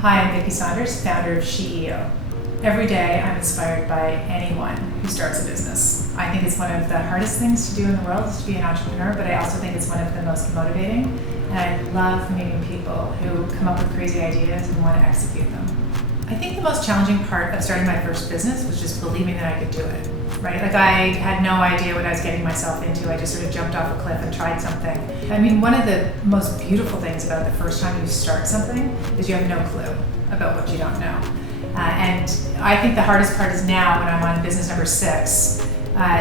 Hi, I'm Vicki Saunders, founder of SheEO. Every day I'm inspired by anyone who starts a business. I think it's one of the hardest things to do in the world is to be an entrepreneur, but I also think it's one of the most motivating. And I love meeting people who come up with crazy ideas and want to execute them. I think the most challenging part of starting my first business was just believing that I could do it, right? Like I had no idea what I was getting myself into. I just sort of jumped off a cliff and tried something. I mean, one of the most beautiful things about the first time you start something is you have no clue about what you don't know. And I think the hardest part is now when I'm on business number 6,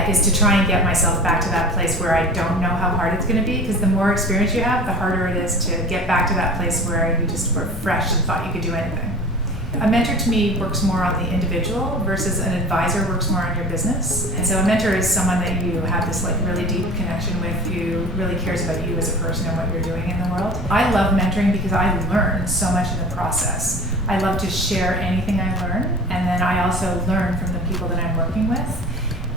is to try and get myself back to that place where I don't know how hard it's going to be, because the more experience you have, the harder it is to get back to that place where you just were fresh and thought you could do anything. A mentor to me works more on the individual versus an advisor works more on your business. And so a mentor is someone that you have this like really deep connection with, who really cares about you as a person and what you're doing in the world. I love mentoring because I learn so much in the process. I love to share anything I learn, and then I also learn from the people that I'm working with.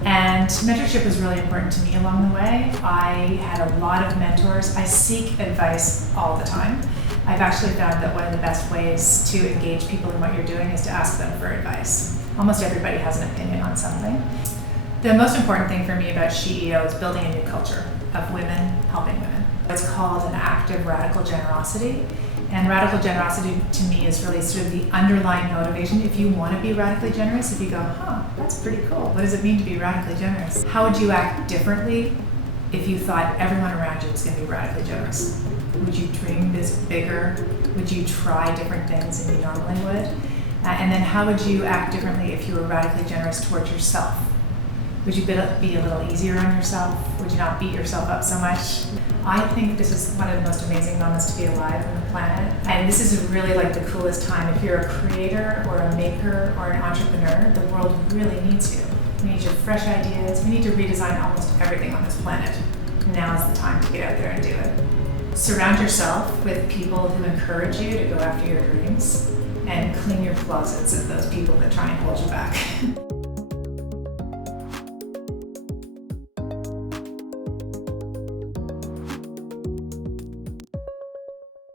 And mentorship was really important to me along the way. I had a lot of mentors. I seek advice all the time. I've actually found that one of the best ways to engage people in what you're doing is to ask them for advice. Almost everybody has an opinion on something. The most important thing for me about SheEO is building a new culture of women helping women. It's called an act of radical generosity. And radical generosity to me is really sort of the underlying motivation. If you want to be radically generous, if you go, that's pretty cool. What does it mean to be radically generous? How would you act differently if you thought everyone around you was going to be radically generous? Would you dream this bigger? Would you try different things than you normally would? And then how would you act differently if you were radically generous towards yourself? Would you be a little easier on yourself? Would you not beat yourself up so much? I think this is one of the most amazing moments to be alive on the planet. And this is really like the coolest time. If you're a creator or a maker or an entrepreneur, the world really needs you. We need your fresh ideas. We need to redesign almost everything on this planet. Now's the time to get out there and do it. Surround yourself with people who encourage you to go after your dreams, and clean your closets of those people that try and hold you back.